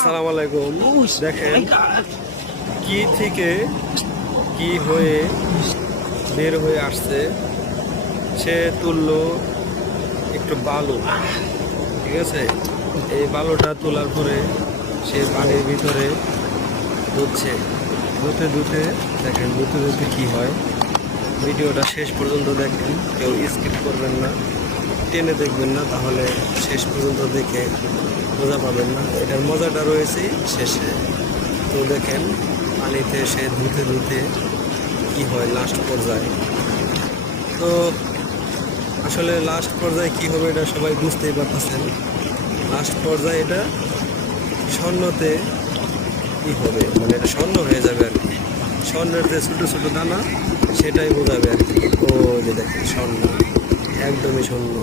আসসালামু আলাইকুম। দেখেন কি থেকে কি হয়ে বের হয়ে আসছে। সে তুললো একটু বালু, ঠিক আছে। এই বালুটা তোলার পরে সে পানির ভিতরে ধুচ্ছে, ধুতে ধুতে দেখেন ধুতে ধুতে কি হয়। ভিডিওটা শেষ পর্যন্ত দেখেন, কেউ স্কিপ করবেন না, টেনে দেখবেন না, তাহলে শেষ পর্যন্ত দেখে মজা পাবেন না। এটার মজাটা রয়েছে শেষে। তো দেখেন পানিতে সে ধুতে ধুতে কি হয় লাস্ট পর্যায়ে। তো আসলে লাস্ট পর্যায়ে কি হবে এটা সবাই বুঝতেই পারতেছেন। লাস্ট পর্যায়ে এটা স্বর্ণতে কি হবে, মানে এটা স্বর্ণ হয়ে যাবে আর কি। স্বর্ণের যে ছোটো ছোটো দানা সেটাই বোঝাবে আর কি। ও যে দেখেন স্বর্ণ, একদমই স্বর্ণ।